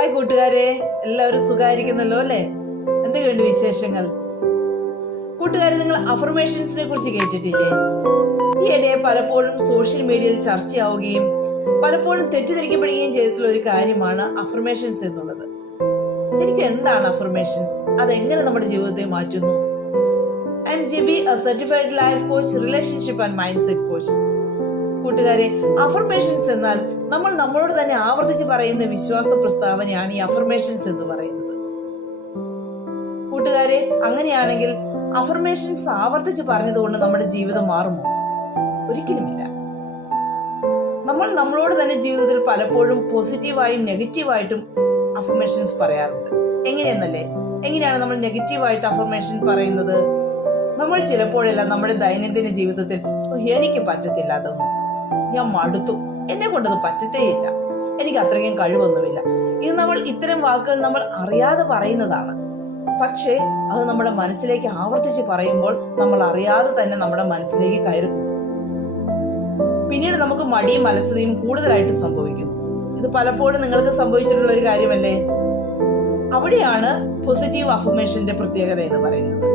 Hi കൂട്ടുകാരെ, എല്ലാവരും സുഖമായിരിക്കുന്നല്ലോ അല്ലേ? എന്തൊക്കെയുണ്ട് വിശേഷങ്ങൾ? കൂട്ടുകാരെ, നിങ്ങൾ അഫർമേഷൻസിനെ കുറിച്ച് കേട്ടിട്ടില്ലേ? ഈയിടെ പലപ്പോഴും സോഷ്യൽ മീഡിയയിൽ ചർച്ചയാവുകയും പലപ്പോഴും തെറ്റിദ്ധരിക്കപ്പെടുകയും ചെയ്തിട്ടുള്ള ഒരു കാര്യമാണ് അഫർമേഷൻസ് എന്നുള്ളത്. ശരിക്കും എന്താണ് അഫർമേഷൻസ്? അതെങ്ങനെ നമ്മുടെ ജീവിതത്തെ മാറ്റുന്നു? I am Jibi, a certified life coach, relationship and mindset coach. കൂട്ടുകാരെ, അഫർമേഷൻസ് എന്നാൽ നമ്മൾ നമ്മളോട് തന്നെ ആവർത്തിച്ച് പറയുന്ന വിശ്വാസ പ്രസ്താവനയാണ് ഈ അഫർമേഷൻസ് എന്ന് പറയുന്നത്. കൂട്ടുകാരെ, അങ്ങനെയാണെങ്കിൽ അഫർമേഷൻസ് ആവർത്തിച്ച് പറഞ്ഞതുകൊണ്ട് നമ്മുടെ ജീവിതം മാറുമോ? ഒരിക്കലുമില്ല. നമ്മൾ നമ്മളോട് തന്നെ ജീവിതത്തിൽ പലപ്പോഴും പോസിറ്റീവായും നെഗറ്റീവായിട്ടും അഫർമേഷൻസ് പറയാറുണ്ട്. എങ്ങനെയാണ് നമ്മൾ നെഗറ്റീവായിട്ട് അഫർമേഷൻ പറയുന്നത്? നമ്മൾ ചിലപ്പോഴെല്ലാം നമ്മുടെ ദൈനംദിന ജീവിതത്തിൽ എനിക്ക് പറ്റത്തില്ല, അതൊന്നും, ഞാൻ മടുത്തു, എന്നെ കൊണ്ടത് പറ്റത്തേയില്ല, എനിക്ക് അത്രയ്ക്കും കഴിവൊന്നുമില്ല, ഇത് നമ്മൾ ഇത്തരം വാക്കുകൾ നമ്മൾ അറിയാതെ പറയുന്നതാണ്. പക്ഷേ അത് നമ്മുടെ മനസ്സിലേക്ക് ആവർത്തിച്ച് പറയുമ്പോൾ നമ്മൾ അറിയാതെ തന്നെ നമ്മുടെ മനസ്സിലേക്ക് കയറി പോകും. പിന്നീട് നമുക്ക് മടിയും അലസതയും കൂടുതലായിട്ട് സംഭവിക്കുന്നു. ഇത് പലപ്പോഴും നിങ്ങൾക്ക് സംഭവിച്ചിട്ടുള്ള ഒരു കാര്യമല്ലേ? അവിടെയാണ് പോസിറ്റീവ് അഫർമേഷന്റെ പ്രത്യേകത എന്ന് പറയുന്നത്.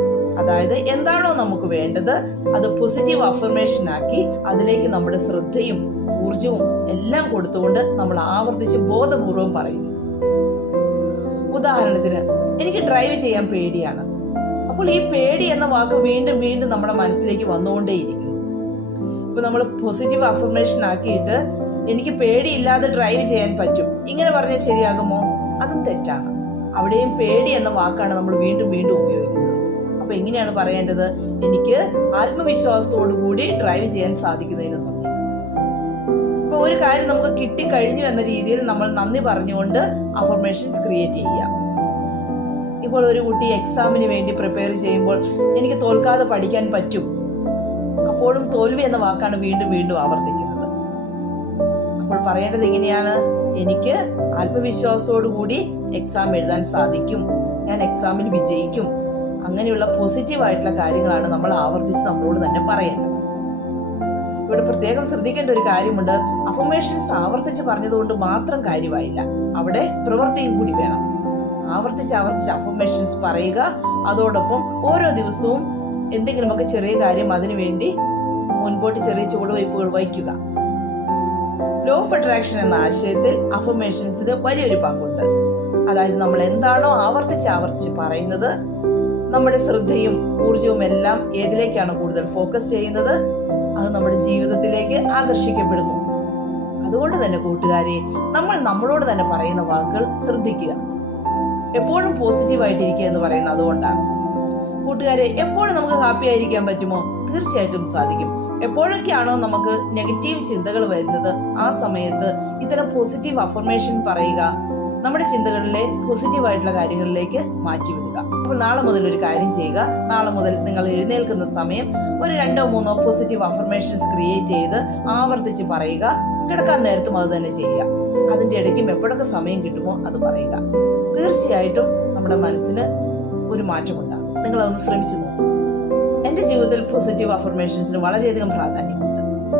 അതായത് എന്താണോ നമുക്ക് വേണ്ടത് അത് പോസിറ്റീവ് അഫർമേഷൻ ആക്കി അതിലേക്ക് നമ്മുടെ ശ്രദ്ധയും ഊർജവും എല്ലാം കൊടുത്തുകൊണ്ട് നമ്മൾ ആവർത്തിച്ച് ബോധപൂർവം പറയുന്നു. ഉദാഹരണത്തിന്, എനിക്ക് ഡ്രൈവ് ചെയ്യാൻ പേടിയാണ്. അപ്പോൾ ഈ പേടി എന്ന വാക്ക് വീണ്ടും വീണ്ടും നമ്മുടെ മനസ്സിലേക്ക് വന്നുകൊണ്ടേയിരിക്കുന്നു. ഇപ്പൊ നമ്മൾ പോസിറ്റീവ് അഫർമേഷൻ ആക്കിയിട്ട് എനിക്ക് പേടിയില്ലാതെ ഡ്രൈവ് ചെയ്യാൻ പറ്റും, ഇങ്ങനെ പറഞ്ഞാൽ ശരിയാകുമോ? അതും തെറ്റാണ്. അവിടെയും പേടി എന്ന വാക്കാണ് നമ്മൾ വീണ്ടും വീണ്ടും ഉപയോഗിക്കുന്നത്. അപ്പൊ എങ്ങനെയാണ് പറയേണ്ടത്? എനിക്ക് ആത്മവിശ്വാസത്തോടു കൂടി ഡ്രൈവ് ചെയ്യാൻ സാധിക്കുന്നതിന് നന്ദി. ഇപ്പൊ ഒരു കാര്യം നമുക്ക് കിട്ടിക്കഴിഞ്ഞു എന്ന രീതിയിൽ നമ്മൾ നന്ദി പറഞ്ഞുകൊണ്ട് അഫർമേഷൻസ് ക്രിയേറ്റ് ചെയ്യാം. ഇപ്പോൾ ഒരു കുട്ടി എക്സാമിന് വേണ്ടി പ്രിപ്പയർ ചെയ്യുമ്പോൾ എനിക്ക് തോൽക്കാതെ പഠിക്കാൻ പറ്റും, അപ്പോഴും തോൽവി എന്ന വാക്കാണ് വീണ്ടും വീണ്ടും ആവർത്തിക്കുന്നത്. അപ്പോൾ പറയേണ്ടത് എങ്ങനെയാണ്? എനിക്ക് ആത്മവിശ്വാസത്തോടു കൂടി എക്സാം എഴുതാൻ സാധിക്കും, ഞാൻ എക്സാമിന് വിജയിക്കും. അങ്ങനെയുള്ള പോസിറ്റീവായിട്ടുള്ള കാര്യങ്ങളാണ് നമ്മൾ ആവർത്തിച്ച് നമ്മളോട് തന്നെ പറയേണ്ടത്. ഇവിടെ പ്രത്യേകം ശ്രദ്ധിക്കേണ്ട ഒരു കാര്യമുണ്ട്. അഫർമേഷൻസ് ആവർത്തിച്ച് പറഞ്ഞതുകൊണ്ട് മാത്രം കാര്യമായില്ല, അവിടെ പ്രവൃത്തിയും കൂടി വേണം. ആവർത്തിച്ച് അഫർമേഷൻസ് പറയുക, അതോടൊപ്പം ഓരോ ദിവസവും എന്തെങ്കിലുമൊക്കെ ചെറിയ കാര്യം അതിനു വേണ്ടി മുൻപോട്ട് ചെറിയ ചുവടുവയ്പ്പുകൾ വയ്ക്കുക. ലോ ഓഫ് അട്രാക്ഷൻ എന്ന ആശയത്തിൽ അഫർമേഷൻസിന് വലിയൊരു പങ്കുണ്ട്. അതായത് നമ്മൾ എന്താണോ ആവർത്തിച്ച് പറയുന്നത്, നമ്മുടെ ശ്രദ്ധയും ഊർജവും എല്ലാം ഏതിലേക്കാണ് കൂടുതൽ ഫോക്കസ് ചെയ്യുന്നത്, അത് നമ്മുടെ ജീവിതത്തിലേക്ക് ആകർഷിക്കപ്പെടുന്നു. അതുകൊണ്ട് തന്നെ കൂട്ടുകാരെ, നമ്മൾ നമ്മളോട് തന്നെ പറയുന്ന വാക്കുകൾ ശ്രദ്ധിക്കുക. എപ്പോഴും പോസിറ്റീവായിട്ടിരിക്കുക എന്ന് പറയുന്നത് അതുകൊണ്ടാണ്. കൂട്ടുകാരെ, എപ്പോഴും നമുക്ക് ഹാപ്പി ആയിരിക്കാൻ പറ്റുമോ? തീർച്ചയായിട്ടും സാധിക്കും. എപ്പോഴൊക്കെയാണോ നമുക്ക് നെഗറ്റീവ് ചിന്തകൾ വരുന്നത്, ആ സമയത്ത് ഇത്തരം പോസിറ്റീവ് അഫർമേഷൻ പറയുക, നമ്മുടെ ചിന്തകളിലെ പോസിറ്റീവായിട്ടുള്ള കാര്യങ്ങളിലേക്ക് മാറ്റിവിടുക. അപ്പോൾ നാളെ മുതൽ ഒരു കാര്യം ചെയ്യുക. നാളെ മുതൽ നിങ്ങൾ എഴുന്നേൽക്കുന്ന സമയം ഒരു 2-3 പോസിറ്റീവ് അഫർമേഷൻസ് ക്രിയേറ്റ് ചെയ്ത് ആവർത്തിച്ച് പറയുക. കിടക്കാൻ നേരത്തും അത് തന്നെ ചെയ്യുക. അതിൻ്റെ ഇടയ്ക്കും എപ്പോഴൊക്കെ സമയം കിട്ടുമോ അത് പറയുക. തീർച്ചയായിട്ടും നമ്മുടെ മനസ്സിന് ഒരു മാറ്റമുണ്ടാകും. നിങ്ങളതൊന്ന് ശ്രമിച്ചു നോക്കൂ. എൻ്റെ ജീവിതത്തിൽ പോസിറ്റീവ് അഫർമേഷൻസിന് വളരെയധികം പ്രാധാന്യമുണ്ട്.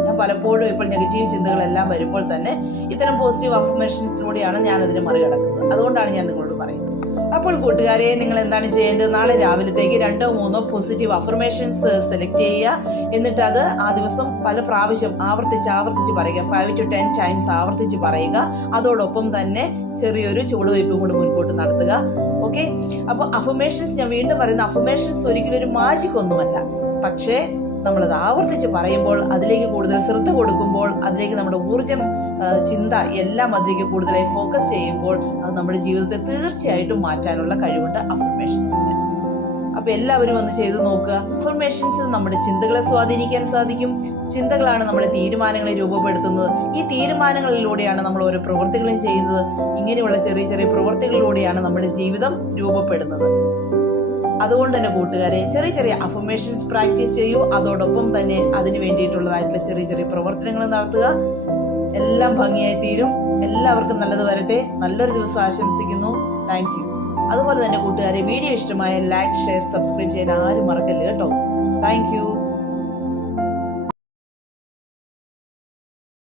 ഞാൻ പലപ്പോഴും ഇപ്പോൾ നെഗറ്റീവ് ചിന്തകളെല്ലാം വരുമ്പോൾ തന്നെ ഇത്തരം പോസിറ്റീവ് അഫർമേഷൻസിലൂടെയാണ് ഞാൻ അതിനെ മറികടക്കുന്നത്. അതുകൊണ്ടാണ് ഞാൻ നിങ്ങളോട് പറയുന്നത്. അപ്പോൾ കൂട്ടുകാരെ, നിങ്ങൾ എന്താണ് ചെയ്യേണ്ടത്? നാളെ രാവിലത്തേക്ക് 2-3 പോസിറ്റീവ് അഫർമേഷൻസ് സെലക്ട് ചെയ്യുക. എന്നിട്ട് അത് ആ ദിവസം പല പ്രാവശ്യം ആവർത്തിച്ച് പറയുക. 5 to 10 ടൈംസ് ആവർത്തിച്ച് പറയുക. അതോടൊപ്പം തന്നെ ചെറിയൊരു ചുവടുവയ്പ്പും കൂടി മുൻപോട്ട് നടത്തുക. ഓക്കെ? അപ്പോൾ അഫർമേഷൻസ്, ഞാൻ വീണ്ടും പറയുന്ന, അഫർമേഷൻസ് ഒരിക്കലും ഒരു മാജിക് ഒന്നുമല്ല. പക്ഷേ നമ്മളത് ആവർത്തിച്ച് പറയുമ്പോൾ, അതിലേക്ക് കൂടുതൽ ശ്രദ്ധ കൊടുക്കുമ്പോൾ, അതിലേക്ക് നമ്മുടെ ഊർജം, ചിന്ത എല്ലാം അതിലേക്ക് കൂടുതലായി ഫോക്കസ് ചെയ്യുമ്പോൾ അത് നമ്മുടെ ജീവിതത്തെ തീർച്ചയായിട്ടും മാറ്റാനുള്ള കഴിവുണ്ട് അഫർമേഷൻസിന്. അപ്പൊ എല്ലാവരും ഒന്ന് ചെയ്തു നോക്കുക. അഫർമേഷൻസ് നമ്മുടെ ചിന്തകളെ സ്വാധീനിക്കാൻ സാധിക്കും. ചിന്തകളാണ് നമ്മുടെ തീരുമാനങ്ങളെ രൂപപ്പെടുത്തുന്നത്. ഈ തീരുമാനങ്ങളിലൂടെയാണ് നമ്മൾ ഓരോ പ്രവൃത്തികളും ചെയ്യുന്നത്. ഇങ്ങനെയുള്ള ചെറിയ ചെറിയ പ്രവൃത്തികളിലൂടെയാണ് നമ്മുടെ ജീവിതം രൂപപ്പെടുന്നത്. അതുകൊണ്ട് തന്നെ കൂട്ടുകാരെ, ചെറിയ ചെറിയ അഫർമേഷൻസ് പ്രാക്ടീസ് ചെയ്യൂ. അതോടൊപ്പം തന്നെ അതിന് വേണ്ടിയിട്ടുള്ളതായിട്ടുള്ള ചെറിയ ചെറിയ പ്രവർത്തനങ്ങൾ നടത്തുക. എല്ലാം ഭംഗിയായി തീരും. എല്ലാവർക്കും നല്ലത് വരട്ടെ. നല്ലൊരു ദിവസം ആശംസിക്കുന്നു. Thank you. അതുപോലെ തന്നെ കൂട്ടുകാരെ, വീഡിയോ ഇഷ്ടമായ ലൈക്ക്, ഷെയർ, സബ്സ്ക്രൈബ് ചെയ്യാൻ ആരും മറക്കല്ലേ കേട്ടോ. Thank you.